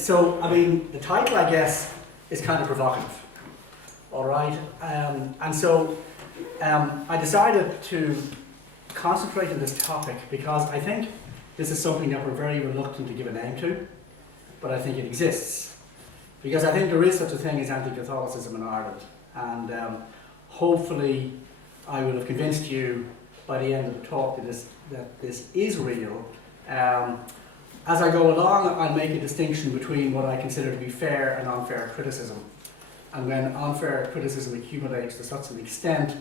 so, I mean, the title, I guess, is kind of provocative, all right? And so, I decided to concentrate on this topic because I think this is something that we're very reluctant to give a name to, but I think it exists. Because I think there is such a thing as anti-Catholicism in Ireland, and hopefully I will have convinced you by the end of the talk that this is real. As I go along, I'll make a distinction between what I consider to be fair and unfair criticism. And when unfair criticism accumulates to such an extent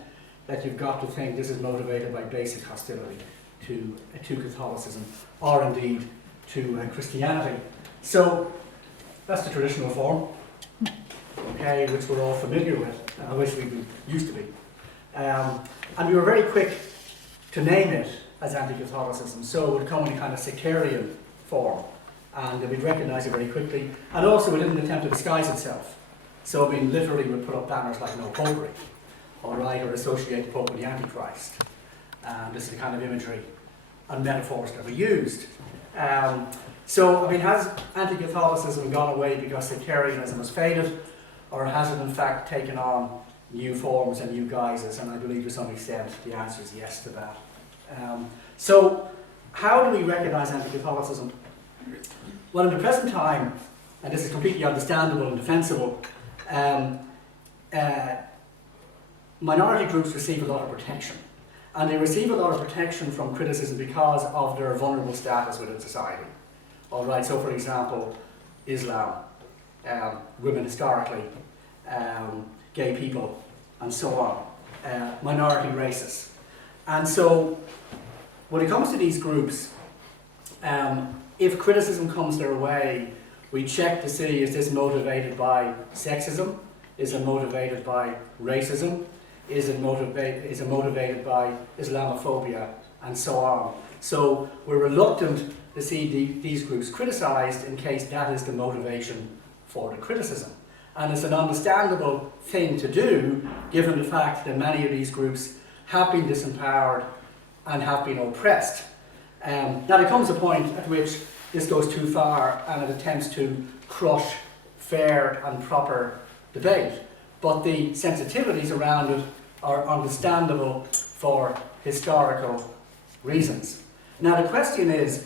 that you've got to think this is motivated by basic hostility to Catholicism, or indeed to Christianity. So that's the traditional form, okay, which we're all familiar with, I wish we used to be. And we were very quick to name it as anti-Catholicism, so it would come in a kind of sectarian form, and we'd recognise it very quickly, and also it didn't attempt to disguise itself. So I mean, literally we'd put up banners like no popery, all right, or associate the Pope with the Antichrist. This is the kind of imagery and metaphors that we used. So, I mean, has anti-Catholicism gone away because sectarianism has faded, or has it in fact taken on new forms and new guises? And I believe to some extent the answer is yes to that. So, how do we recognise anti-Catholicism? Well, in the present time, and this is completely understandable and defensible, minority groups receive a lot of protection. And they receive a lot of protection from criticism because of their vulnerable status within society. All right, so for example, Islam, women historically, gay people, and so on, minority races. And so, when it comes to these groups, if criticism comes their way, we check to see, is this motivated by sexism? Is it motivated by racism? Is it motivated by Islamophobia, and so on? So we're reluctant to see these groups criticised in case that is the motivation for the criticism. And it's an understandable thing to do, given the fact that many of these groups have been disempowered and have been oppressed. Now there comes a point at which this goes too far and it attempts to crush fair and proper debate. But the sensitivities around it are understandable for historical reasons. Now the question is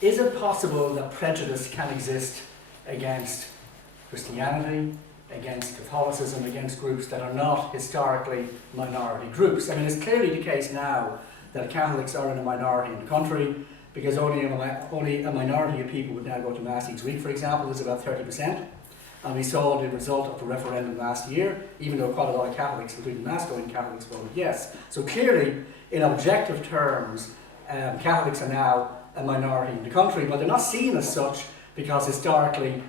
it possible that prejudice can exist against Christianity, against Catholicism, against groups that are not historically minority groups? I mean, it's clearly the case now that Catholics are in a minority in the country, because only a minority of people would now go to Mass each week, for example. It's about 30%. And we saw the result of the referendum last year, even though quite a lot of Catholics, including Mass-going Catholics, voted yes. So clearly, in objective terms, Catholics are now a minority in the country, but they're not seen as such because historically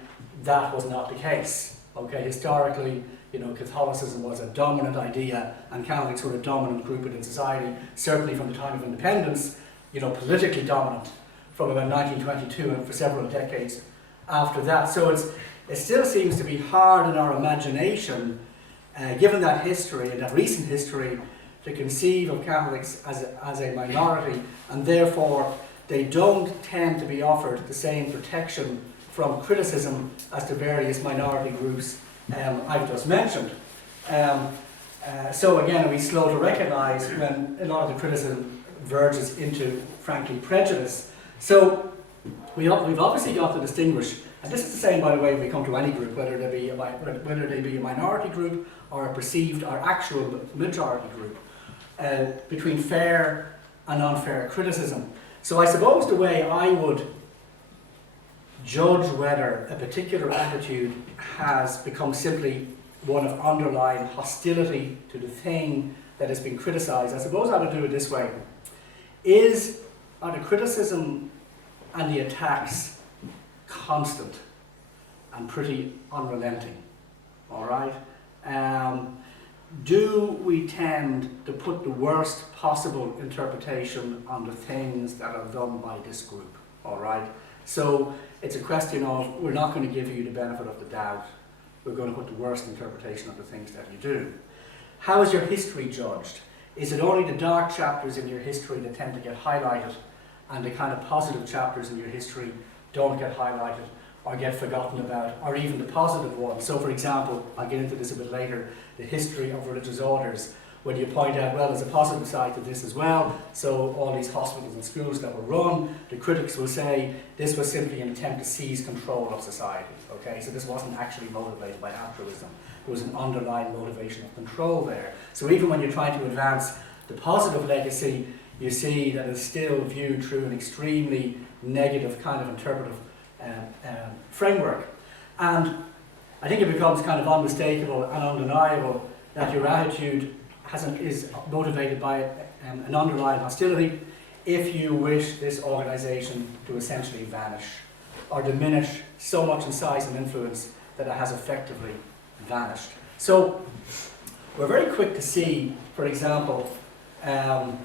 that was not the case. Okay, historically, Catholicism was a dominant idea, and Catholics were a dominant group within society, certainly from the time of independence, politically dominant from about 1922 and for several decades after that. So it still seems to be hard in our imagination, given that history and that recent history, to conceive of Catholics as a minority, and therefore they don't tend to be offered the same protection from criticism as the various minority groups I've just mentioned. So again, are we slow to recognise when a lot of the criticism verges into, frankly, prejudice? So we've obviously got to distinguish, and this is the same, by the way, when we come to any group, whether they be a minority group or a perceived or actual majority group, between fair and unfair criticism. So I suppose the way I would judge whether a particular attitude has become simply one of underlying hostility to the thing that has been criticised, I suppose I would do it this way. Are the criticism and the attacks constant and pretty unrelenting? All right? Do we tend to put the worst possible interpretation on the things that are done by this group? All right? So it's a question of, we're not going to give you the benefit of the doubt. We're going to put the worst interpretation of the things that you do. How is your history judged? Is it only the dark chapters in your history that tend to get highlighted, and the kind of positive chapters in your history don't get highlighted? or get forgotten about, or even the positive ones. So for example, I'll get into this a bit later, the history of religious orders, when you point out, well, there's a positive side to this as well. So all these hospitals and schools that were run, the critics will say this was simply an attempt to seize control of society. Okay, so this wasn't actually motivated by altruism. There was an underlying motivation of control there. So even when you're trying to advance the positive legacy, you see that it's still viewed through an extremely negative kind of interpretive framework. And I think it becomes kind of unmistakable and undeniable that your attitude is motivated by an underlying hostility if you wish this organisation to essentially vanish or diminish so much in size and influence that it has effectively vanished. So we're very quick to see, for example, when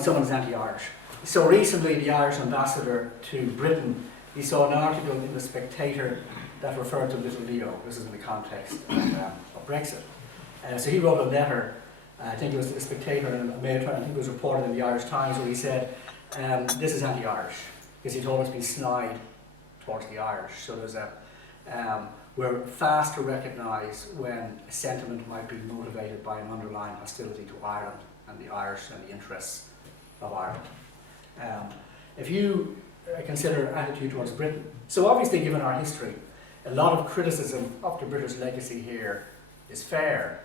someone's anti-Irish. So recently the Irish ambassador to Britain, he saw an article in The Spectator that referred to Little Leo. This is in the context of Brexit. So he wrote a letter, I think it was to The Spectator, and I think it was reported in the Irish Times, where he said, this is anti-Irish, because he told us to be snide towards the Irish. So there's we're fast to recognise when a sentiment might be motivated by an underlying hostility to Ireland and the Irish and the interests of Ireland. If you consider attitude towards Britain, so obviously given our history, a lot of criticism of the British legacy here is fair.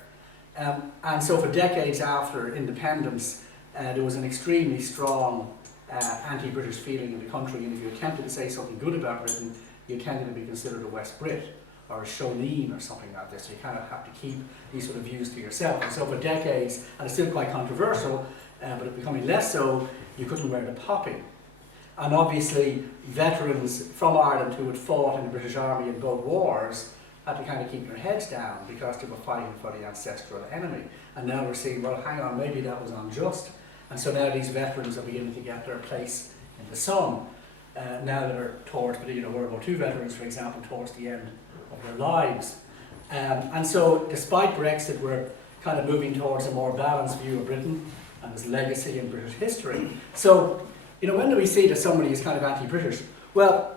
And so for decades after independence, there was an extremely strong anti-British feeling in the country, and if you attempted to say something good about Britain, you tended to be considered a West Brit or a Shoneen or something like this. So you kind of have to keep these sort of views to yourself. And so for decades, and it's still quite controversial, but it's becoming less so, you couldn't wear the poppy. And obviously, veterans from Ireland who had fought in the British Army in both wars had to kind of keep their heads down because they were fighting for the ancestral enemy. And now we're seeing, well, hang on, maybe that was unjust. And so now these veterans are beginning to get their place in the sun. Now that are towards, World War II veterans, for example, towards the end of their lives. And so, despite Brexit, we're kind of moving towards a more balanced view of Britain and its legacy in British history. So, when do we see that somebody is kind of anti-British? Well,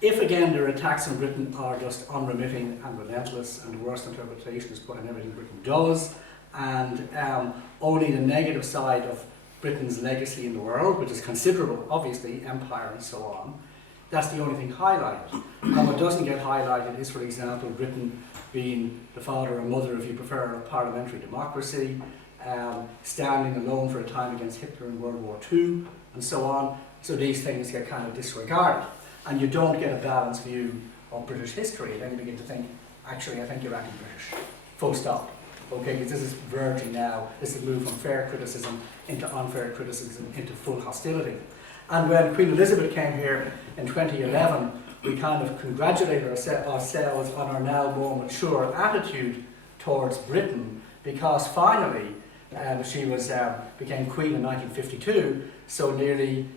if again their attacks on Britain are just unremitting and relentless, and the worst interpretation is put on everything Britain does, and only the negative side of Britain's legacy in the world, which is considerable, obviously, empire and so on, that's the only thing highlighted. And what doesn't get highlighted is, for example, Britain being the father or mother, if you prefer, of parliamentary democracy, standing alone for a time against Hitler in World War II, and so on. So these things get kind of disregarded. And you don't get a balanced view of British history. And then you begin to think, actually, I think you're anti-British. Full stop. Okay, because this is verging now, this is moved from fair criticism into unfair criticism into full hostility. And when Queen Elizabeth came here in 2011, we kind of congratulated ourselves on our now more mature attitude towards Britain, because finally she became Queen in 1952, so nearly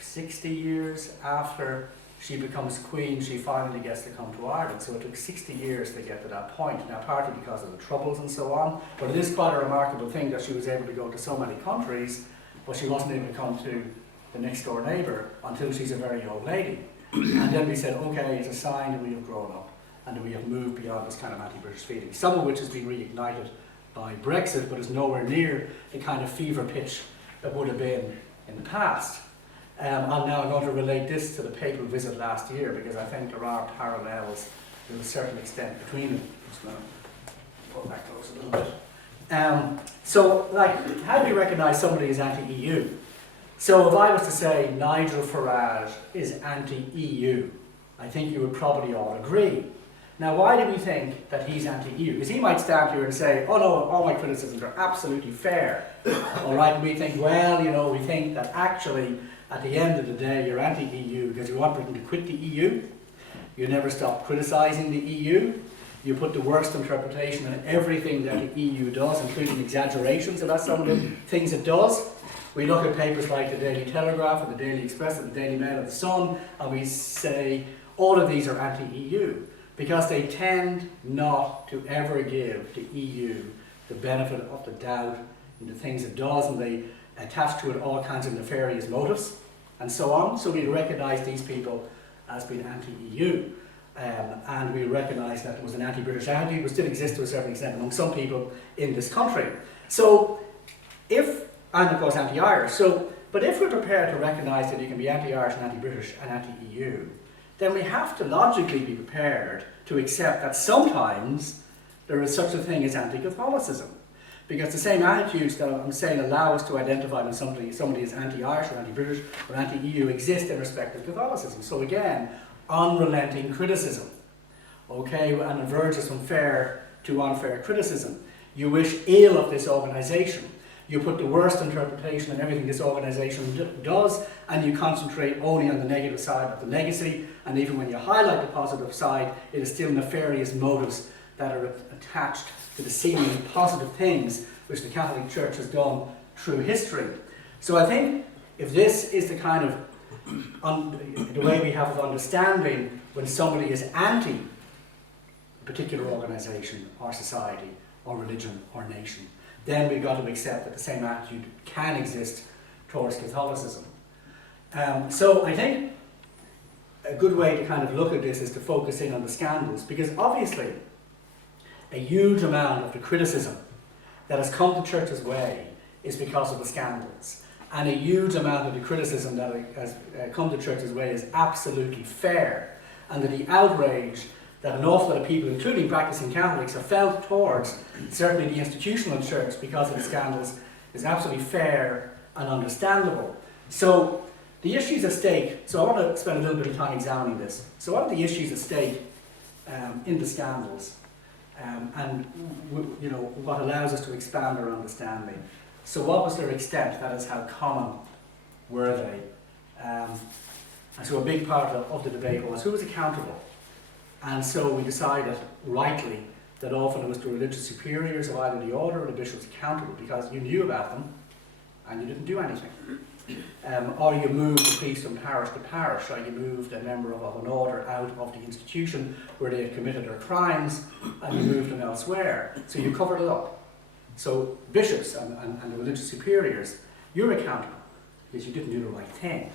60 years after she becomes Queen, she finally gets to come to Ireland. So it took 60 years to get to that point, now partly because of the Troubles and so on, but it is quite a remarkable thing that she was able to go to so many countries, but she wasn't able to come to the next door neighbour until she's a very old lady. And then we said, okay, it's a sign that we have grown up and that we have moved beyond this kind of anti-British feeling, some of which has been reignited by Brexit, but is nowhere near the kind of fever pitch that would have been in the past. I'm going to relate this to the papal visit last year, because I think there are parallels to a certain extent between them. Just going to pull that close a little bit. So, how do you recognise somebody as anti-EU? So if I was to say Nigel Farage is anti-EU, I think you would probably all agree. Now, why do we think that he's anti-EU? Because he might stand here and say, oh no, all my criticisms are absolutely fair. All right, we think, well, we think that actually, at the end of the day, you're anti-EU because you want Britain to quit the EU. You never stop criticising the EU. You put the worst interpretation on everything that the EU does, including exaggerations about some of the things it does. We look at papers like the Daily Telegraph, or the Daily Express, or the Daily Mail, or the Sun, and we say all of these are anti-EU because they tend not to ever give the EU the benefit of the doubt in the things it does, and they attached to it all kinds of nefarious motives, and so on. So we recognise these people as being anti-EU, and we recognise that it was an anti-British attitude, which still exists to a certain extent among some people in this country. So, and of course anti-Irish. But if we're prepared to recognise that you can be anti-Irish and anti-British and anti-EU, then we have to logically be prepared to accept that sometimes there is such a thing as anti-Catholicism. Because the same attitudes that I'm saying allow us to identify when somebody is anti-Irish or anti-British or anti-EU exist in respect of Catholicism. So again, unrelenting criticism, okay, and it verges from fair to unfair criticism. You wish ill of this organisation. You put the worst interpretation on everything this organisation does, and you concentrate only on the negative side of the legacy, and even when you highlight the positive side, it is still nefarious motives that are attached to the seemingly positive things which the Catholic Church has done through history. So I think if this is the kind of the way we have of understanding when somebody is anti a particular organisation or society or religion or nation, then we've got to accept that the same attitude can exist towards Catholicism. So I think a good way to kind of look at this is to focus in on the scandals, because obviously a huge amount of the criticism that has come the Church's way is because of the scandals. And a huge amount of the criticism that has come the Church's way is absolutely fair. And that the outrage that an awful lot of people, including practicing Catholics, have felt towards certainly the institutional Church because of the scandals is absolutely fair and understandable. So the issues at stake, so I want to spend a little bit of time examining this. So what are the issues at stake in the scandals? And what allows us to expand our understanding. So what was their extent, that is, how common were they? And so a big part of the debate was who was accountable. And so we decided, rightly, that often it was the religious superiors of either the order or the bishops accountable, because you knew about them and you didn't do anything. Or you moved the priest from parish to parish, or you moved a member of an order out of the institution where they had committed their crimes, and you moved them elsewhere. So you covered it up. So bishops and the religious superiors, you're accountable because you didn't do the right thing.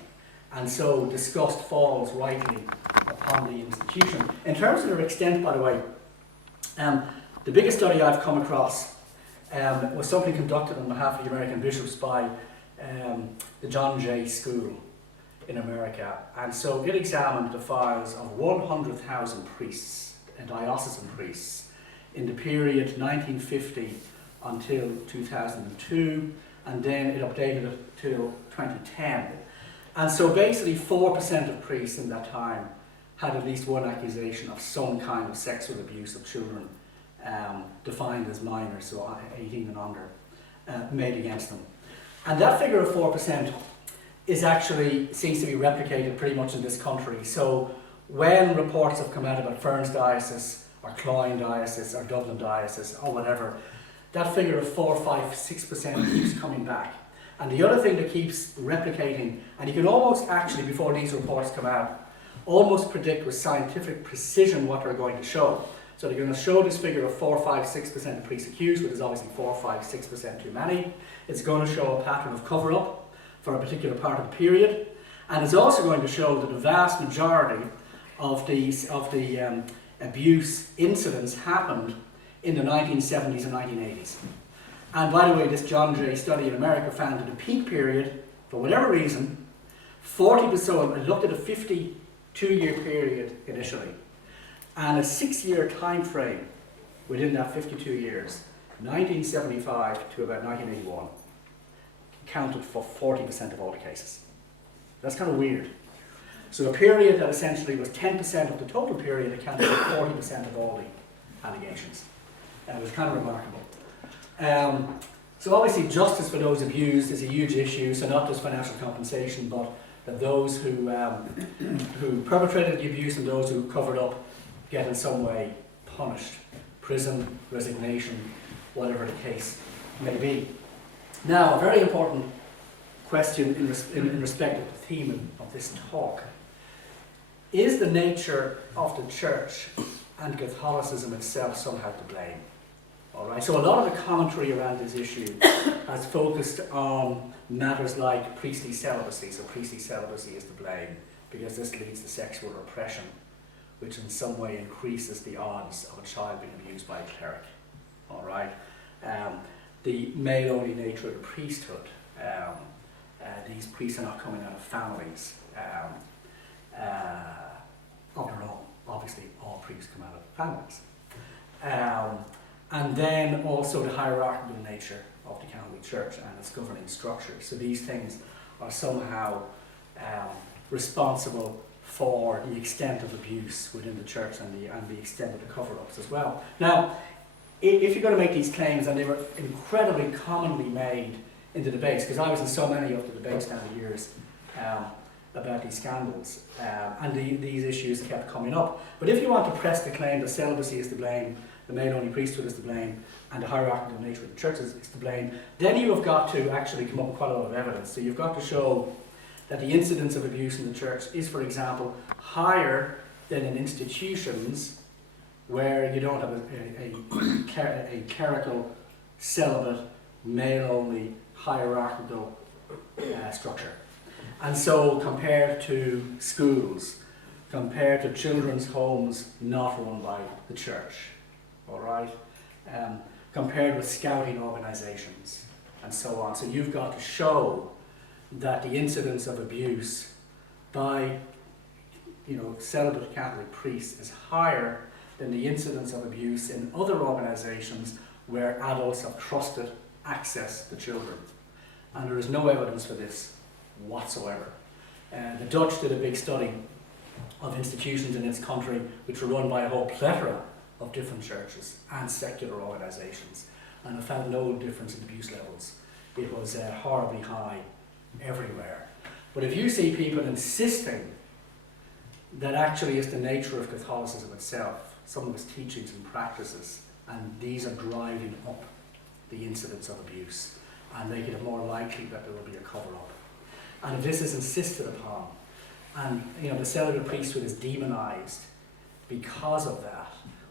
And so disgust falls rightly upon the institution. In terms of their extent, by the way, the biggest study I've come across was something conducted on behalf of the American bishops by the John Jay School in America. And so it examined the files of 100,000 priests and diocesan priests in the period 1950 until 2002, and then it updated it till 2010. And so basically 4% of priests in that time had at least one accusation of some kind of sexual abuse of children, defined as minors, so 18 and under, made against them. And that figure of 4% is actually, seems to be replicated pretty much in this country. So when reports have come out about Ferns Diocese, or Cloyne Diocese, or Dublin Diocese, or whatever, that figure of 4, 5, 6% keeps coming back. And the other thing that keeps replicating, and you can almost actually, before these reports come out, almost predict with scientific precision what they're going to show. So they're going to show this figure of 4, 5, 6% of priests accused, which is obviously 4, 5, 6% too many. It's going to show a pattern of cover-up for a particular part of the period. And it's also going to show that the vast majority of the abuse incidents happened in the 1970s and 1980s. And by the way, this John Jay study in America found that the peak period, for whatever reason, 40%, so it looked at a 52-year period initially, and a 6-year time frame within that 52 years, 1975 to about 1981, accounted for 40% of all the cases. That's kind of weird. So a period that essentially was 10% of the total period accounted for 40% of all the allegations. It was kind of remarkable. So obviously justice for those abused is a huge issue, so not just financial compensation, but that those who perpetrated the abuse and those who covered up get in some way punished. Prison, resignation, whatever the case may be. Now, a very important question in respect of the theme of this talk. Is the nature of the Church and Catholicism itself somehow to blame? All right, so a lot of the commentary around this issue has focused on matters like priestly celibacy. So priestly celibacy is to blame because this leads to sexual repression, which in some way increases the odds of a child being abused by a cleric. All right, the male-only nature of the priesthood. These priests are not coming out of families of their own. Obviously, all priests come out of families. And then also the hierarchical nature of the Catholic Church and its governing structure. So these things are somehow responsible for the extent of abuse within the church and the extent of the cover-ups as well. Now, if you're going to make these claims, and they were incredibly commonly made in the debates, because I was in so many of the debates down the years about these scandals, and these issues kept coming up. But if you want to press the claim that celibacy is to blame, the male-only priesthood is to blame, and the hierarchical nature of the church is to blame, then you have got to actually come up with quite a lot of evidence. So you've got to show that the incidence of abuse in the church is, for example, higher than in institutions where you don't have a clerical, celibate, male-only, hierarchical structure. And so compared to schools, compared to children's homes not run by the church, all right, compared with scouting organisations and so on. So you've got to show that the incidence of abuse by, celibate Catholic priests is higher than the incidence of abuse in other organisations where adults have trusted access to children. And there is no evidence for this whatsoever. The Dutch did a big study of institutions in its country which were run by a whole plethora of different churches and secular organisations, and have found no difference in abuse levels. It was horribly high everywhere. But if you see people insisting that actually it's the nature of Catholicism itself, some of its teachings and practices, and these are driving up the incidence of abuse and making it more likely that there will be a cover-up. And if this is insisted upon, and the celibate priesthood is demonised because of that,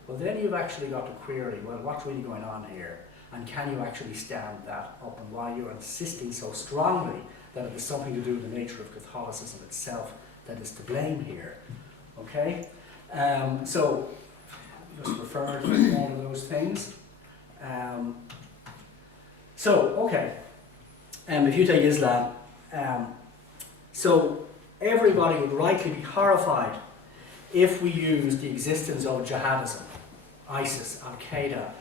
well then you've actually got to query, well, what's really going on here? And can you actually stand that up? And why you're insisting so strongly that it is something to do with the nature of Catholicism itself that is to blame here. Okay? So, just refer to all of those things. If you take Islam, so everybody would rightly be horrified if we use the existence of jihadism, ISIS, Al-Qaeda,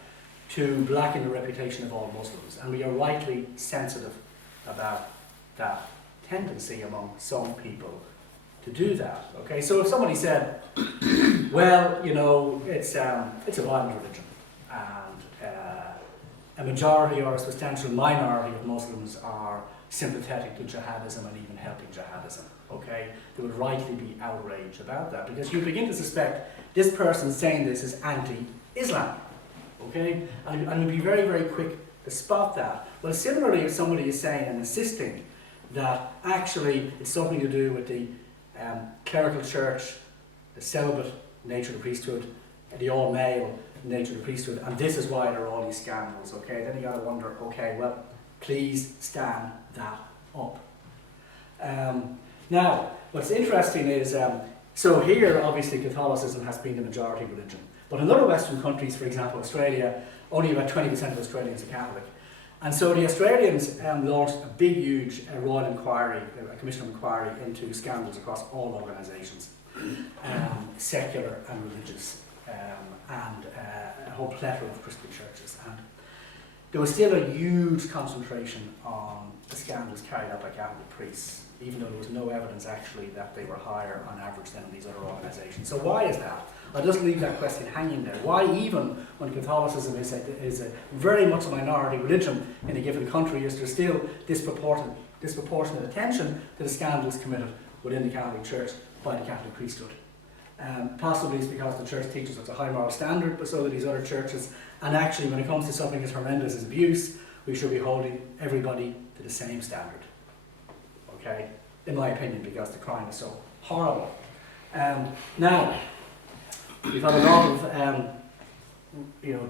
to blacken the reputation of all Muslims. And we are rightly sensitive about that tendency among some people to do that. Okay, so if somebody said, well, it's a violent religion, and a majority or a substantial minority of Muslims are sympathetic to jihadism and even helping jihadism, okay, there would rightly be outrage about that, because you begin to suspect this person saying this is anti-Islam, okay, and you'd be very, very quick to spot that. Well, similarly, if somebody is saying and insisting that actually it's something to do with the clerical church, the celibate nature of the priesthood, the all-male nature of the priesthood, and this is why there are all these scandals, okay, then you got to wonder, okay, well, please stand that up. Now, what's interesting is, so here, obviously, Catholicism has been the majority religion, but in other Western countries, for example, Australia, only about 20% of Australians are Catholic. And so the Australians launched a big, huge royal inquiry, a commission of inquiry into scandals across all organisations, secular and religious, and a whole plethora of Christian churches. And there was still a huge concentration on the scandals carried out by Catholic priests, even though there was no evidence actually that they were higher on average than in these other organisations. So why is that? I'll just leave that question hanging there. Why, even when Catholicism is a very much a minority religion in a given country, is there still disproportionate attention to the scandals committed within the Catholic Church by the Catholic priesthood? Possibly it's because the church teaches such a high moral standard, but so do these other churches. And actually, when it comes to something as horrendous as abuse, we should be holding everybody to the same standard. Okay? In my opinion, because the crime is so horrible. Now, we've had a lot of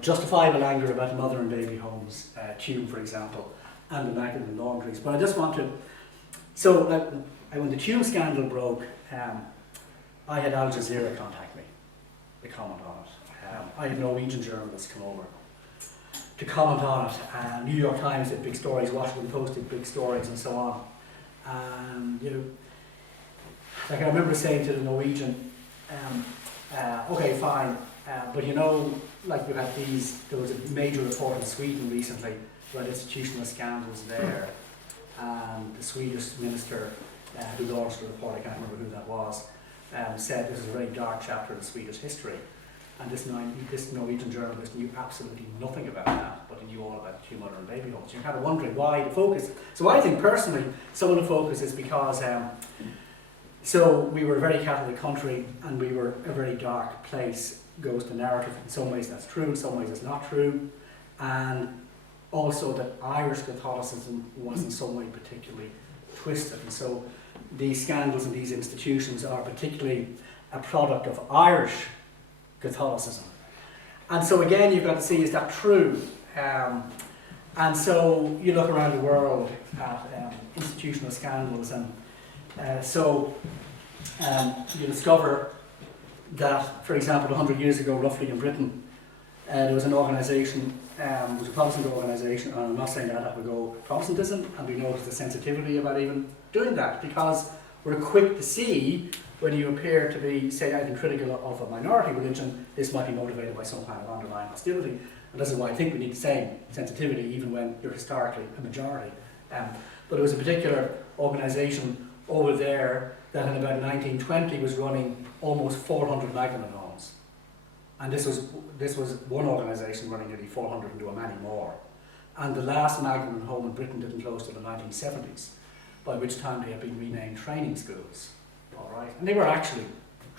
justifiable anger about mother and baby homes, Tume, for example, and the Magdalene laundries. But I just want to, when the Tume scandal broke, I had Al Jazeera contact me to comment on it. I had Norwegian journalists come over to comment on it. New York Times did big stories, Washington Post did big stories, and so on. And I remember saying to the Norwegian, okay, fine, but you had there was a major report in Sweden recently about institutional scandals there, and the Swedish minister who launched the report, I can't remember who that was, said this is a very dark chapter in Swedish history. And this Norwegian journalist knew absolutely nothing about that, but he knew all about the two mother and baby homes. You're kind of wondering why the focus. So I think personally, some of the focus is because we were a very Catholic country and we were a very dark place, goes the narrative. In some ways that's true, in some ways it's not true. And also that Irish Catholicism was in some way particularly twisted. And so these scandals and these institutions are particularly a product of Irish Catholicism. And so again, you've got to see, is that true? And so you look around the world at institutional scandals, and you discover that, for example, 100 years ago, roughly in Britain, there was an organisation, it was a Protestant organisation, and I'm not saying that would go Protestantism, and we noticed the sensitivity about even doing that, because we're quick to see when you appear to be, say, I think, critical of a minority religion, this might be motivated by some kind of underlying hostility. And this is why I think we need the same sensitivity even when you're historically a majority. But there was a particular organisation over there that in about 1920 was running almost 400 Magdalene homes. And this was one organisation running nearly 400 and doing many more. And the last Magdalene home in Britain didn't close till the 1970s, by which time they had been renamed training schools. All right, and they were actually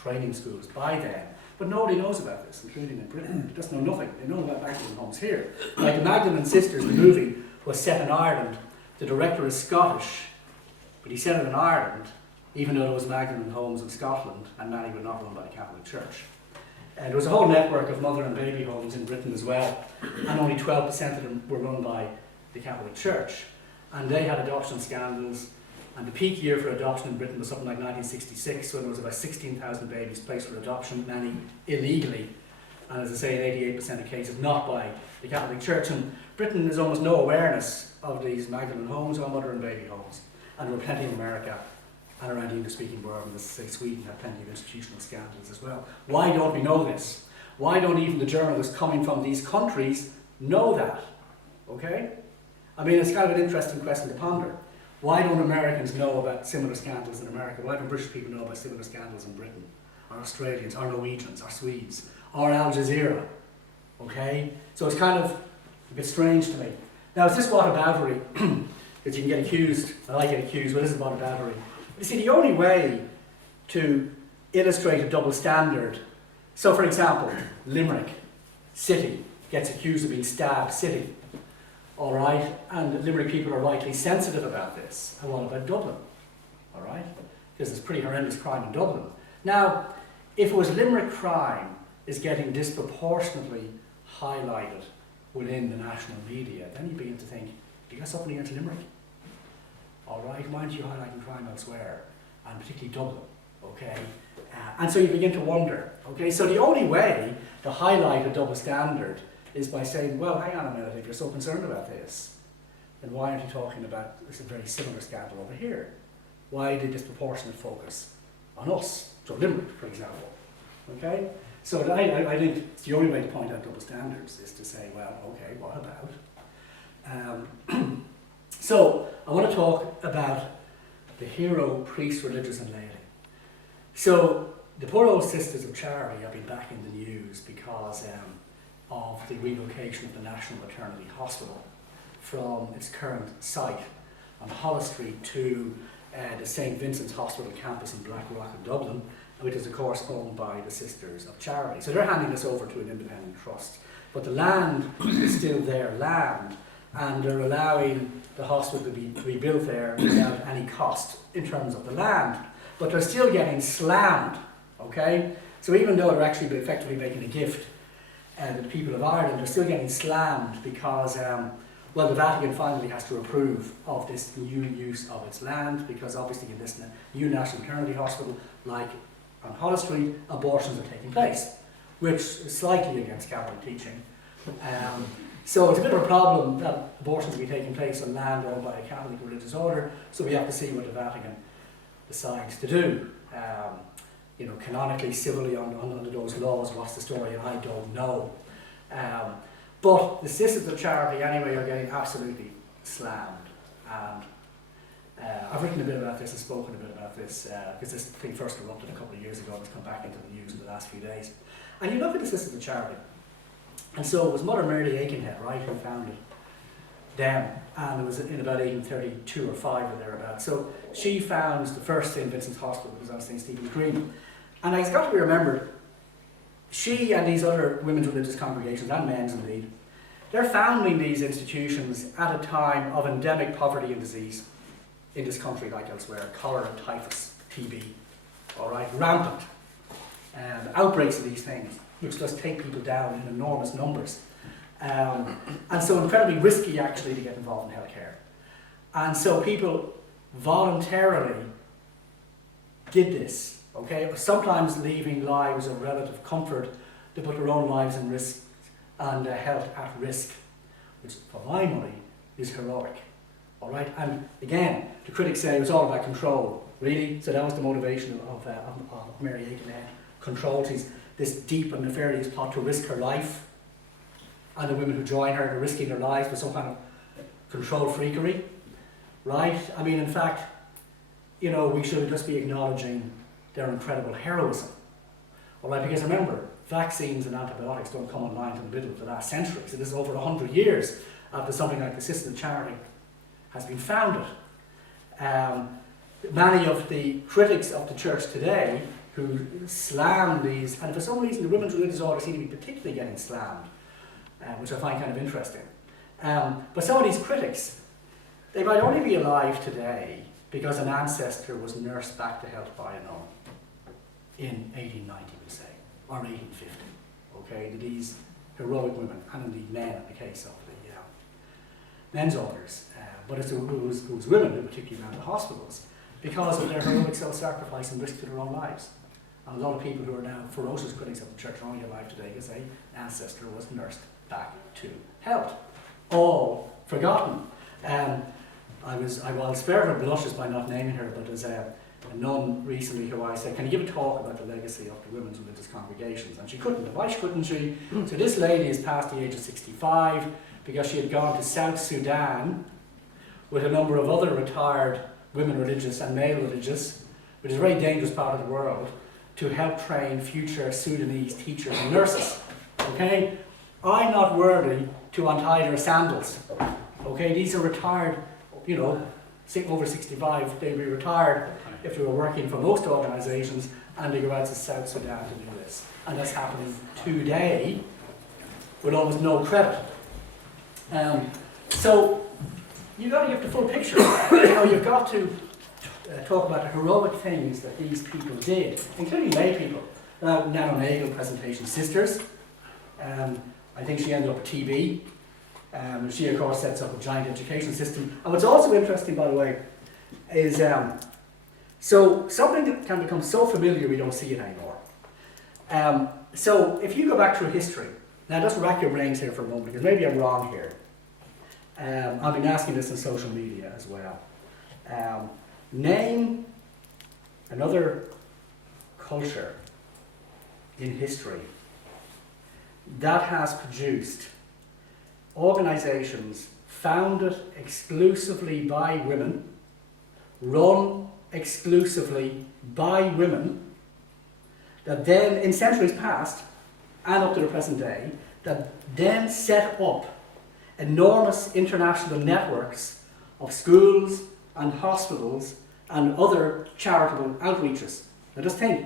training schools by then, but nobody knows about this, including in Britain. They just know nothing. They know about Magdalene homes here. Like the Magdalene Sisters, the movie, was set in Ireland. The director is Scottish, but he set it in Ireland, even though there was Magdalene homes in Scotland, and many were not run by the Catholic Church. And there was a whole network of mother and baby homes in Britain as well, and only 12% of them were run by the Catholic Church. And they had adoption scandals. And the peak year for adoption in Britain was something like 1966, when there was about 16,000 babies placed for adoption, many illegally, and as I say, in 88% of cases not by the Catholic Church. And Britain has almost no awareness of these Magdalene homes or mother and baby homes. And there were plenty in America and around the English-speaking world, and say Sweden had plenty of institutional scandals as well. Why don't we know this? Why don't even the journalists coming from these countries know that? Okay? I mean, it's kind of an interesting question to ponder. Why don't Americans know about similar scandals in America? Why don't British people know about similar scandals in Britain? Or Australians, or Norwegians, or Swedes, or Al Jazeera? Okay? So it's kind of a bit strange to me. Now, is this whataboutery that you can get accused, and I get accused, well, this is whataboutery. You see, the only way to illustrate a double standard, so for example, Limerick City gets accused of being stabbed city. All right, and Limerick people are rightly sensitive about this. And what about Dublin? All right, because there's pretty horrendous crime in Dublin. Now, if it was Limerick crime is getting disproportionately highlighted within the national media, then you begin to think, you got something against Limerick? All right, why aren't you highlighting crime elsewhere, and particularly Dublin? Okay, and so you begin to wonder. Okay, so the only way to highlight a double standard is by saying, well, hang on a minute, if you're so concerned about this, then why aren't you talking about this very similar scandal over here? Why the disproportionate focus on us, so Limerick, for example? Okay? So I think it's the only way to point out double standards is to say, well, okay, what about? So I want to talk about the hero, priest, religious, and laity. So the poor old Sisters of Charity have been back in the news because of the relocation of the National Maternity Hospital from its current site on Holles Street to the St. Vincent's Hospital campus in Blackrock in Dublin, which is of course owned by the Sisters of Charity. So they're handing this over to an independent trust. But the land is still their land, and they're allowing the hospital to be rebuilt there without any cost in terms of the land. But they're still getting slammed, okay? So even though they're actually effectively making a gift, the people of Ireland are still getting slammed because, well, the Vatican finally has to approve of this new use of its land, because obviously in this new National Maternity Hospital, like on Holles Street, abortions are taking place, which is slightly against Catholic teaching. So it's a bit of a problem that abortions will be taking place on land owned by a Catholic religious order, so we have to see what the Vatican decides to do. You know, canonically, civilly, under those laws, what's the story? I don't know. But the Sisters of Charity, anyway, are getting absolutely slammed. And I've written a bit about this and spoken a bit about this, because this thing first erupted a couple of years ago and it's come back into the news in the last few days. And you look at the Sisters of Charity, and so it was Mother Mary Aikenhead, right, who founded them, and it was in about 1832 or 5 or thereabouts. So she founds the first St. Vincent's Hospital, which was on St. Stephen's Green. And it's got to be remembered, she and these other women's religious congregations, and men's indeed, they're founding these institutions at a time of endemic poverty and disease in this country, like elsewhere. Cholera, typhus, TB, all right, rampant. Outbreaks of these things, which just take people down in enormous numbers. And so incredibly risky actually to get involved in healthcare. And so people voluntarily did this. Okay, sometimes leaving lives of relative comfort to put their own lives in risk and health at risk, which for my money is heroic. All right, and again, the critics say it was all about control. Really? So that was the motivation of Mary Aikenhead. Control. She's this deep and nefarious plot to risk her life, and the women who join her are risking their lives for some kind of control freakery. Right? I mean, in fact, you know, we should just be acknowledging their incredible heroism. All right, because remember, vaccines and antibiotics don't come online until the middle of the last century. So this is over 100 years after something like the Sisters of Charity has been founded. Many of the critics of the church today who slam these, and for some reason the women's religious order seem to be particularly getting slammed, which I find kind of interesting. But some of these critics, they might only be alive today because an ancestor was nursed back to health by a nun in 1890, we say, or 1850. Okay, these heroic women, and indeed men in the case of the men's orders, but it was women who particularly ran the hospitals because of their heroic self-sacrifice and risk to their own lives. And a lot of people who are now ferocious critics of the church are only alive today because an ancestor was nursed back to health. All forgotten. I was spared and blushes by not naming her, but there's a nun recently who I said, can you give a talk about the legacy of the women's religious congregations? And she couldn't. Why couldn't she? So this lady is past the age of 65 because she had gone to South Sudan with a number of other retired women religious and male religious, which is a very dangerous part of the world, to help train future Sudanese teachers and nurses. Okay? I'm not worthy to untie their sandals. Okay? These are retired, you know, over 65, they'll be retired if they were working for most organisations, and they go out to South Sudan to do this. And that's happening today with almost no credit. So you got to give the full picture. You know, you've got to talk about the heroic things that these people did, including lay people. Nano Nagel presentation, sisters. I think she ended up with TB. She, of course, sets up a giant education system. And what's also interesting, by the way, is so something that can become so familiar we don't see it anymore. So if you go back through history, now just rack your brains here for a moment, because maybe I'm wrong here. I've been asking this on social media as well. Name another culture in history that has produced organisations founded exclusively by women, run exclusively by women, that then, in centuries past and up to the present day, that then set up enormous international networks of schools and hospitals and other charitable outreaches. Now just think,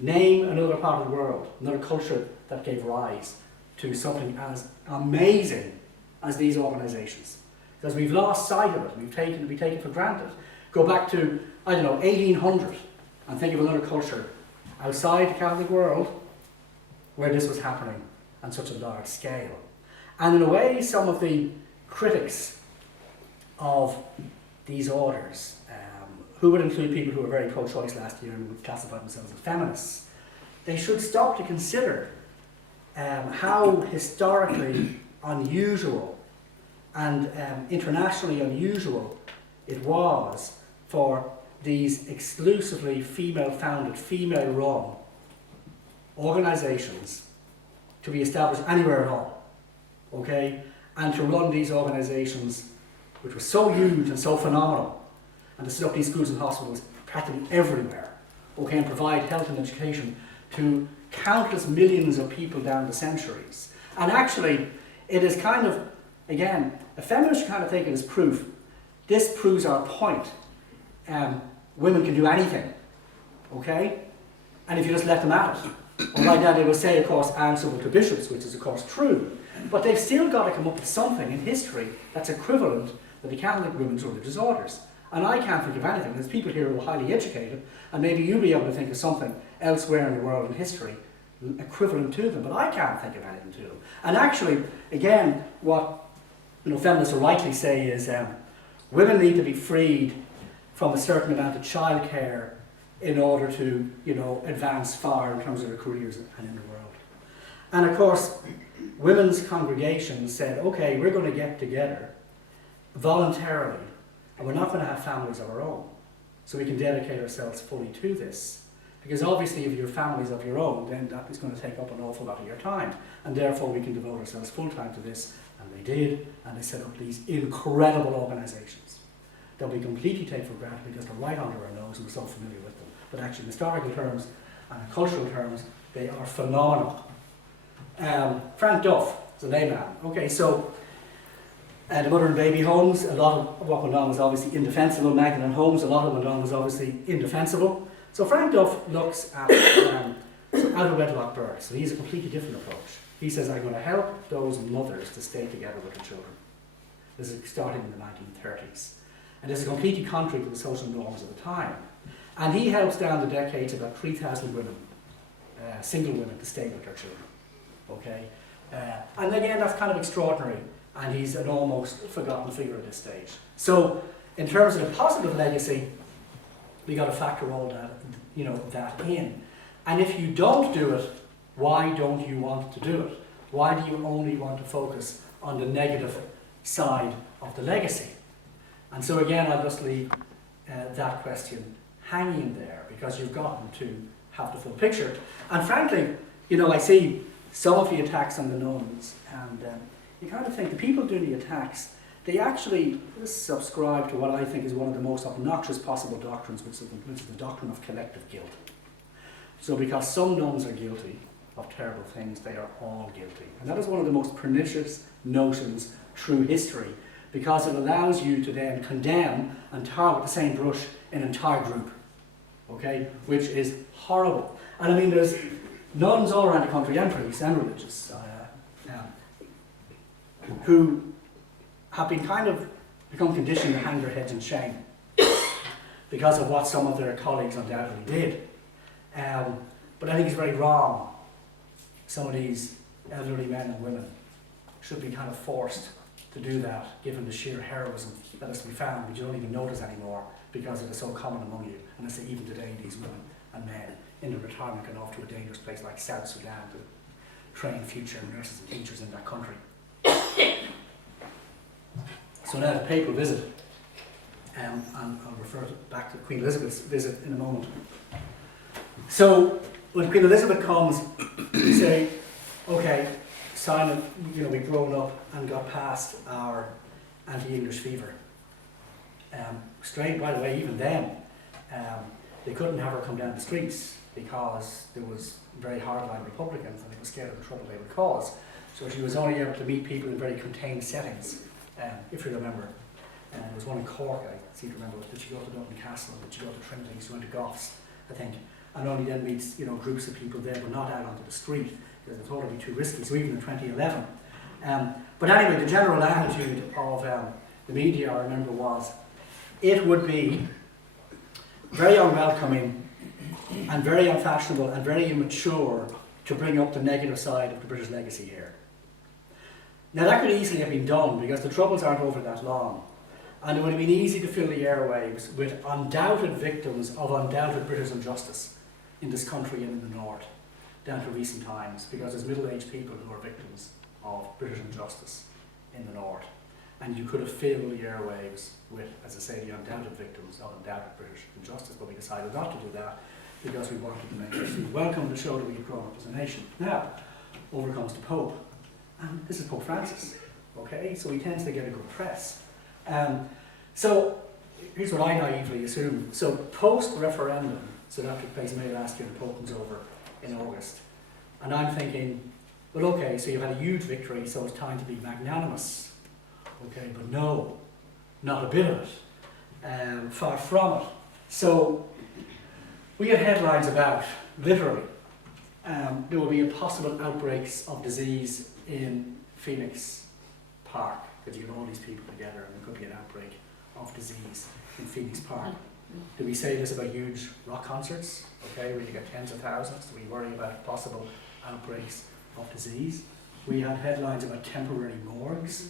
name another part of the world, another culture that gave rise to something as amazing as these organisations. Because we've lost sight of it, we take it for granted. Go back to, 1800 and think of another culture outside the Catholic world where this was happening on such a large scale. And in a way, some of the critics of these orders, who would include people who were very pro-choice last year and would classify themselves as feminists, they should stop to consider how historically unusual and internationally unusual it was for these exclusively female-founded, female-run organisations to be established anywhere at all, okay? And to run these organisations, which were so huge and so phenomenal, and to set up these schools and hospitals practically everywhere, okay, and provide health and education to countless millions of people down the centuries. And actually, it is kind of, again, a feminist kind of take it as proof. This proves our point. Women can do anything, okay? And if you just let them at it. Well, right now they will say, of course, answerable to bishops, which is of course true. But they've still got to come up with something in history that's equivalent to the Catholic women's religious orders. And I can't think of anything. There's people here who are highly educated, and maybe you'll be able to think of something elsewhere in the world in history equivalent to them, but I can't think of anything to them. And actually, again, what feminists will rightly say is women need to be freed from a certain amount of childcare in order to, advance far in terms of their careers and in the world. And of course, women's congregations said, okay, we're going to get together voluntarily, and we're not going to have families of our own, so we can dedicate ourselves fully to this. Because obviously if you have families of your own, then that is going to take up an awful lot of your time, and therefore we can devote ourselves full time to this. And they did, and they set up these incredible organisations that we completely take for granted because they're right under our nose and we're so familiar with them. But actually in historical terms and in cultural terms, they are phenomenal. Frank Duff is a layman. Okay, so the mother and baby homes, a lot of what went on was obviously indefensible. Magdalene Homes, a lot of what went on was obviously indefensible. So Frank Duff looks at out of wedlock births. So he has a completely different approach. He says, I'm going to help those mothers to stay together with their children. This is starting in the 1930s. And this is completely contrary to the social norms of the time. And he helps down the decades about 3,000 women, single women, to stay with their children. Okay? And again, that's kind of extraordinary. And he's an almost forgotten figure at this stage. So, in terms of a positive legacy, we got to factor all that, that in. And if you don't do it, why don't you want to do it? Why do you only want to focus on the negative side of the legacy? And so again, I'll just leave that question hanging there, because you've gotten to have the full picture. And frankly, I see some of the attacks on the nuns, and you kind of think the people doing the attacks, they actually subscribe to what I think is one of the most obnoxious possible doctrines, which is the doctrine of collective guilt. So because some nuns are guilty of terrible things, they are all guilty. And that is one of the most pernicious notions through history, because it allows you to then condemn and tar with the same brush an entire group, okay, which is horrible. And I mean, there's nuns all around the country, and priests and religious, who have been become conditioned to hang their heads in shame because of what some of their colleagues undoubtedly did. But I think it's very wrong. Some of these elderly men and women should be kind of forced to do that, given the sheer heroism that is to be found, which you don't even notice anymore because it is so common among you. And I say even today, these women and men in their retirement go off to a dangerous place like South Sudan to train future nurses and teachers in that country. So now the papal visit, and I'll refer back to Queen Elizabeth's visit in a moment. So when Queen Elizabeth comes, we say, okay, Simon, we've grown up and got past our anti-English fever. Straight, by the way, even then, they couldn't have her come down the streets because there was very hardline Republicans and they were scared of the trouble they would cause. So she was only able to meet people in very contained settings, if you remember. There was one in Cork, I seem to remember. Did she go to Dublin Castle? Did she go to Trinity? She went to Goffs, I think. And only then meets groups of people there, but not out onto the street, because they thought it would be too risky, so even in 2011. But anyway, the general attitude of the media, I remember, was it would be very unwelcoming and very unfashionable and very immature to to bring up the negative side of the British legacy here. Now that could easily have been done because the Troubles aren't over that long, and it would have been easy to fill the airwaves with undoubted victims of undoubted British injustice in this country and in the North, down to recent times, because there's middle-aged people who are victims of British injustice in the North. And you could have filled the airwaves with, as I say, the undoubted victims of undoubted British injustice, but we decided not to do that because we wanted to make sure we welcome to show that we had grown up as a nation. Now, over comes the Pope, and this is Pope Francis, okay? So he tends to get a good press. So here's what I naively assume. So post-referendum, so that took place May last year, the Pope comes over in August. And I'm thinking, well, okay, so you've had a huge victory, so it's time to be magnanimous. Okay, but no, not a bit of it. Far from it. So we had headlines about, literally, there will be possible outbreaks of disease in Phoenix Park, because you have all these people together and there could be an outbreak of disease in Phoenix Park. Do we say this about huge rock concerts? Okay, where you get tens of thousands? Do we worry about possible outbreaks of disease? We had headlines about temporary morgues.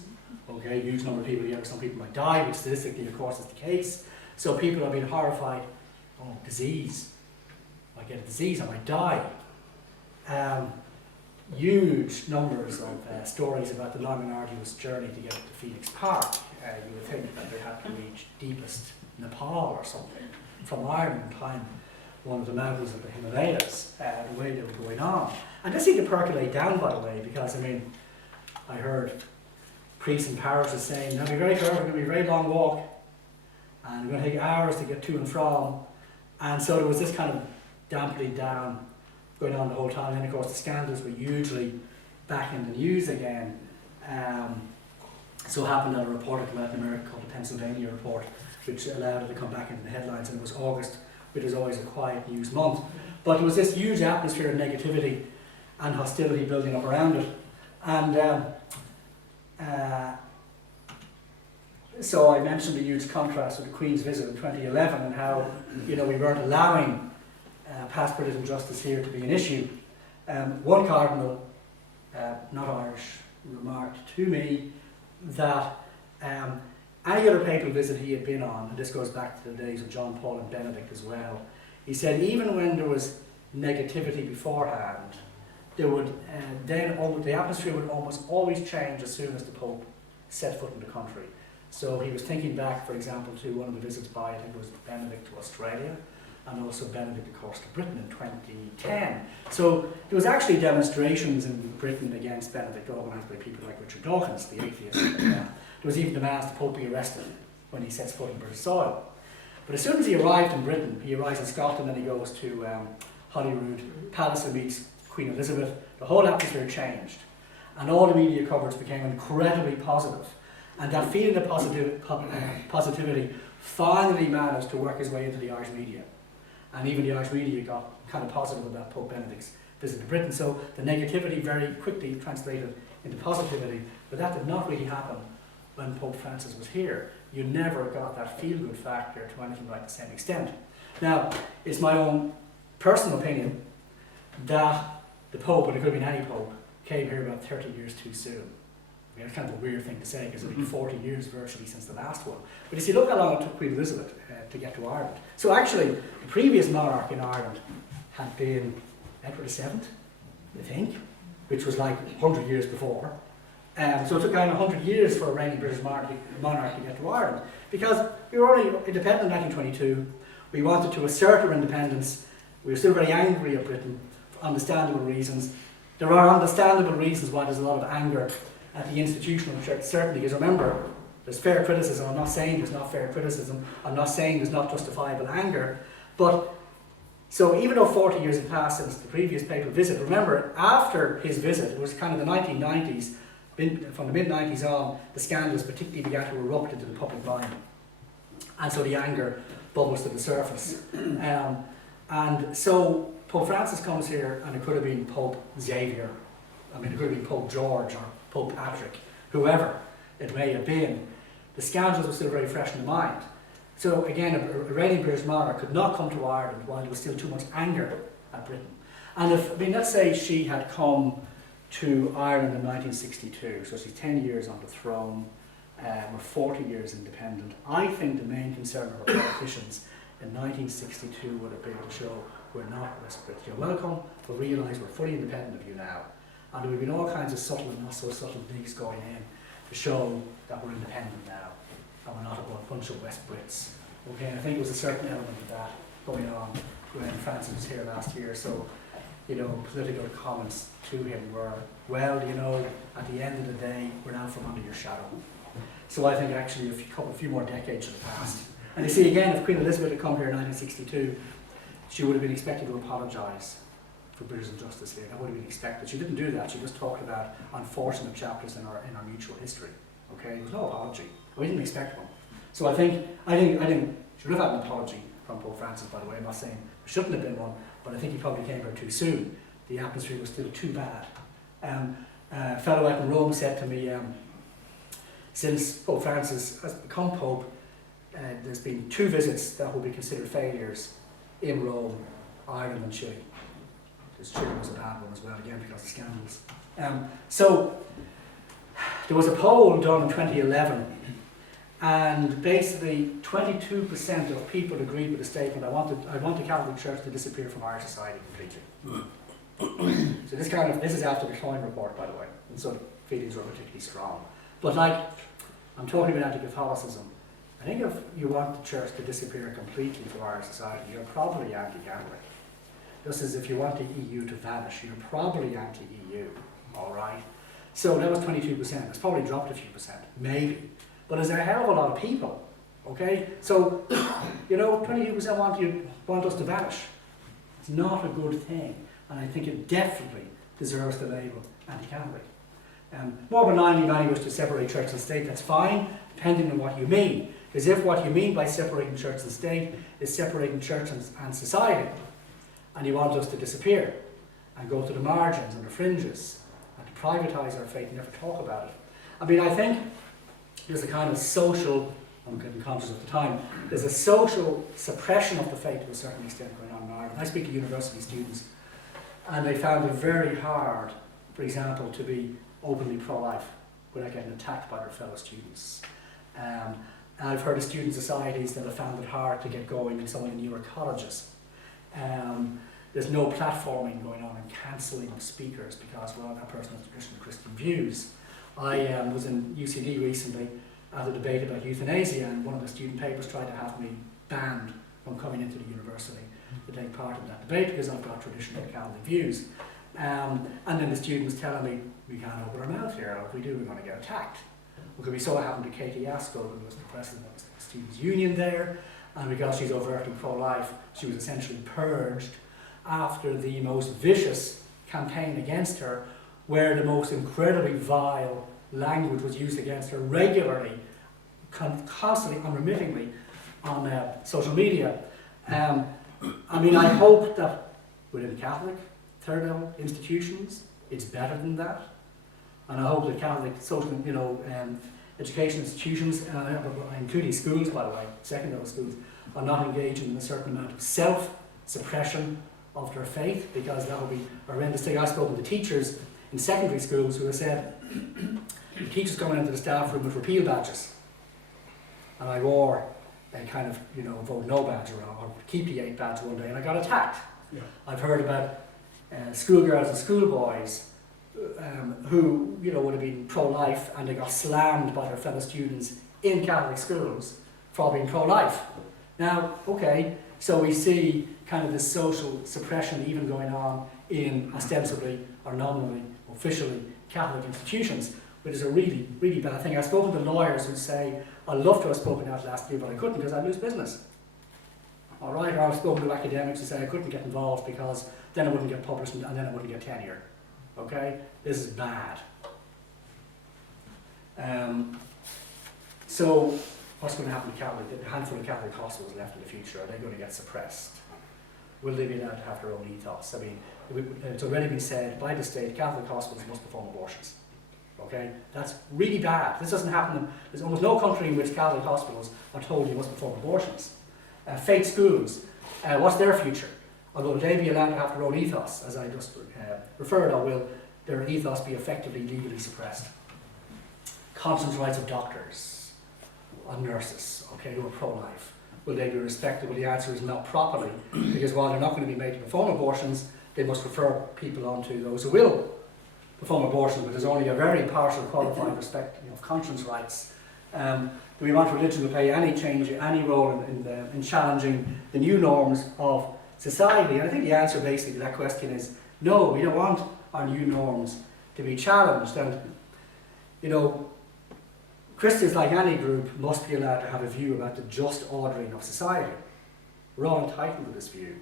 Okay, huge number of people here, some people might die, which statistically of course is the case. So people are being horrified, oh, disease. I get a disease, I might die. Huge numbers of stories about the long and arduous journey to get to Phoenix Park. You would think that they had to reach deepest Nepal or something from Ireland and climb one of the mountains of the Himalayas, the way they were going on. And this seemed to percolate down, by the way, because I mean, I heard priests in parishes saying, now be very careful, it's going to be a very long walk, and we're going to take hours to get to and from. And so there was this kind of dampening down going on the whole time. And of course the scandals were hugely back in the news again. So happened that a report had come out in America called the Pennsylvania Report, which allowed it to come back into the headlines, and it was August, which is always a quiet news month. But there was this huge atmosphere of negativity and hostility building up around it. And so I mentioned the huge contrast with the Queen's visit in 2011 and how, you know, we weren't allowing past British injustice here to be an issue. One cardinal, not Irish, remarked to me that any other papal visit he had been on, and this goes back to the days of John Paul and Benedict as well, he said even when there was negativity beforehand, there would the atmosphere would almost always change as soon as the Pope set foot in the country. So he was thinking back, for example, to one of the visits by, I think it was Benedict to Australia, and also Benedict, of course, to Britain in 2010. So there was actually demonstrations in Britain against Benedict organised by people like Richard Dawkins, the atheist. There was even demands the Pope be arrested when he sets foot in British soil. But as soon as he arrived in Britain, he arrives in Scotland and he goes to Holyrood Palace and meets Queen Elizabeth, the whole atmosphere changed. And all the media coverage became incredibly positive. And that feeling of positivity finally managed to work his way into the Irish media. And even the Irish media got kind of positive about Pope Benedict's visit to Britain. So the negativity very quickly translated into positivity. But that did not really happen when Pope Francis was here. You never got that feel-good factor to anything like the same extent. Now, it's my own personal opinion that the Pope, and it could have been any Pope, came here about 30 years too soon. I mean, it's kind of a weird thing to say because it's been 40 years virtually since the last one. But you see, look how long it took Queen Elizabeth to get to Ireland. So actually, the previous monarch in Ireland had been Edward VII, I think, which was like 100 years before. So it took around 100 years for a reigning British monarch to get to Ireland. Because we were already independent in 1922, we wanted to assert our independence, we were still very angry at Britain for understandable reasons. There are understandable reasons why there's a lot of anger at the institutional church, certainly, because remember, there's fair criticism. I'm not saying there's not fair criticism, I'm not saying there's not justifiable anger, but so even though 40 years had passed since the previous papal visit, remember, after his visit, it was kind of the 1990s, from the mid-90s on, the scandals particularly began to erupt into the public mind. And so the anger bubbles to the surface. And so Pope Francis comes here, and it could have been Pope Xavier, I mean, it could have been Pope George or Pope Patrick, whoever it may have been. The scandals were still very fresh in the mind. So again, a reigning British monarch could not come to Ireland while there was still too much anger at Britain. And if, I mean, let's say she had come to Ireland in 1962, so she's 10 years on the throne, we're 40 years independent. I think the main concern of our politicians in 1962 would have been to show we're not desperate. You're welcome, but realise we're fully independent of you now. And there would have been all kinds of subtle and not so subtle digs going in to show that we're independent now, and we're not a bunch of West Brits. Okay, and I think there was a certain element of that going on when Francis was here last year. So, you know, political comments to him were, well, you know, at the end of the day, we're now from under your shadow. So I think actually a few more decades should have passed. And you see, again, if Queen Elizabeth had come here in 1962, she would have been expected to apologise for British injustice here. That would have been expected. She didn't do that. She just talked about unfortunate chapters in our mutual history. Okay, there was no apology. We didn't expect one. So I think she should have had an apology from Pope Francis, by the way. I'm not saying there shouldn't have been one, but I think he probably came here too soon. The atmosphere was still too bad. A fellow out in Rome said to me, since Pope Francis has become Pope, there's been 2 visits that will be considered failures in Rome, Ireland and Chile. Because Chile was a bad one as well, again, because of scandals. So there was a poll done in 2011, and basically 22% of people agreed with the statement, I want the Catholic Church to disappear from Irish society completely. So this is after the Quinn report, by the way, and so the feelings were particularly strong. But like, I'm talking about anti-Catholicism. I think if you want the church to disappear completely from Irish society, you're probably anti-Catholic. Just as if you want the EU to vanish, you're probably anti-EU, all right? So that was 22%. It's probably dropped a few percent, maybe. But there's a hell of a lot of people, okay? So, you know, 22% want us to vanish. It's not a good thing. And I think it definitely deserves the label anti-Catholic. More benignly, if anyone was to separate church and state, that's fine, depending on what you mean. Because if what you mean by separating church and state is separating church and society, and you want us to disappear and go to the margins and the fringes and to privatise our faith and never talk about it. I mean, I think there's a kind of social, I'm getting conscious of the time, there's a social suppression of the faith to a certain extent going on in Ireland. I speak to university students, and they found it very hard, for example, to be openly pro-life without getting attacked by their fellow students. And I've heard of student societies that have found it hard to get going in some of the newer colleges. There's no platforming going on and cancelling of speakers because, well, that person has traditional Christian views. I was in UCD recently at a debate about euthanasia, and one of the student papers tried to have me banned from coming into the university to take part in that debate because I've got traditional Catholic views. And then the students telling me, we can't open our mouth here, or if we do, we're going to get attacked. Because we saw it happen to Katie Askell, who was the president of the Students' Union there, and because she's overtly pro-life, she was essentially purged after the most vicious campaign against her, where the most incredibly vile language was used against her regularly, constantly, unremittingly on social media. I mean, I hope that within Catholic third level institutions, it's better than that. And I hope that Catholic social, education institutions, including schools, by the way, second level schools, are not engaging in a certain amount of self-suppression of their faith, because that would be a horrendous thing. I've spoken to teachers in secondary schools who have said, the teachers coming into the staff room with repeal badges. And I wore a kind of, vote no badge or keep the 8 badge one day, and I got attacked. Yeah. I've heard about schoolgirls and schoolboys who would have been pro-life, and they got slammed by their fellow students in Catholic schools for being pro-life. Now, okay, so we see kind of this social suppression even going on in ostensibly or nominally, officially Catholic institutions, which is a really, really bad thing. I've spoken to lawyers who say, I'd love to have spoken out last year, but I couldn't because I'd lose business. All right, or I've spoken to academics who say I couldn't get involved because then it wouldn't get published and then it wouldn't get tenure. Okay, this is bad. So what's going to happen to Catholic? A handful of Catholic hospitals left in the future, are they going to get suppressed? Will they be allowed to have their own ethos? I mean, it's already been said by the state, Catholic hospitals must perform abortions. Okay, that's really bad. This doesn't happen. There's almost no country in which Catholic hospitals are told you must perform abortions. Faith schools, what's their future? Although they be allowed to have their own ethos, as I just referred, or will their ethos be effectively legally suppressed? Conscience rights of doctors and nurses, okay, who are pro-life. Will they be respected? Well, the answer is not properly, because while they're not going to be made to perform abortions, they must refer people on to those who will perform abortions, but there's only a very partial qualified respect of conscience rights. Do we want religion to play any role in challenging the new norms of society? And I think the answer basically to that question is no, we don't want our new norms to be challenged. And, you know, Christians, like any group, must be allowed to have a view about the just ordering of society. We're all entitled to this view,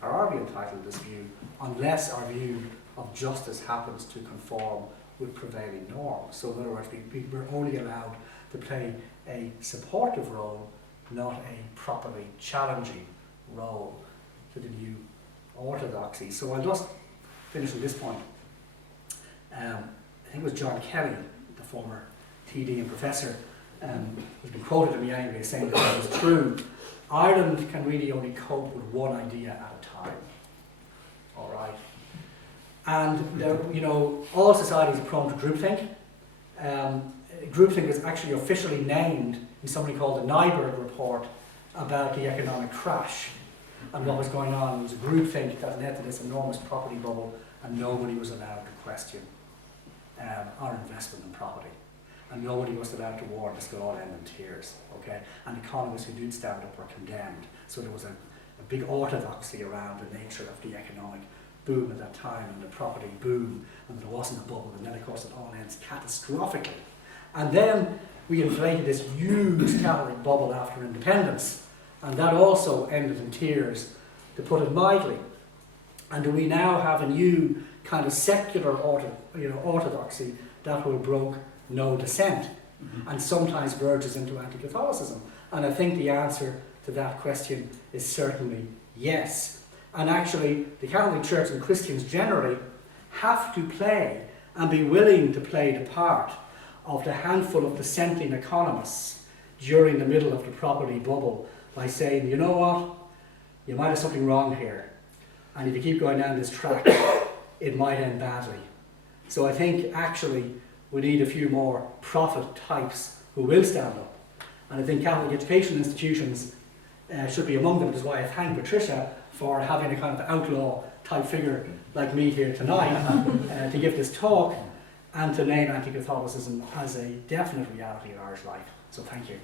or are we entitled to this view, unless our view of justice happens to conform with prevailing norms. So in other words, we're only allowed to play a supportive role, not a properly challenging role to the new orthodoxy. So I'll just finish at this point. I think it was John Kelly, the former TD and professor, who's been quoted to me anyway, saying that it was true. Ireland can really only cope with one idea at a time. All right. And you know, all societies are prone to groupthink. Groupthink was actually officially named in something called the Nyberg Report about the economic crash and what was going on. It was a groupthink that led to this enormous property bubble, and nobody was allowed to question our investment in property. And nobody was allowed to warn this could all end in tears, okay? And economists who did stand up were condemned. So there was a big orthodoxy around the nature of the economic boom at that time, and the property boom, and there wasn't a bubble, and then of course it all ends catastrophically. And then we inflated this huge Catholic bubble after independence, and that also ended in tears, to put it mildly. And do we now have a new kind of secular orthodoxy that will brook no dissent, and sometimes verges into anti-Catholicism? And I think the answer to that question is certainly yes. And actually, the Catholic Church and Christians generally have to play and be willing to play the part of the handful of dissenting economists during the middle of the property bubble by saying, you know what, you might have something wrong here, and if you keep going down this track, it might end badly. So I think actually we need a few more prophet types who will stand up. And I think Catholic education institutions should be among them, which is why I thank Patricia for having a kind of outlaw type figure like me here tonight to give this talk and to name anti-Catholicism as a definite reality in Irish life. So thank you.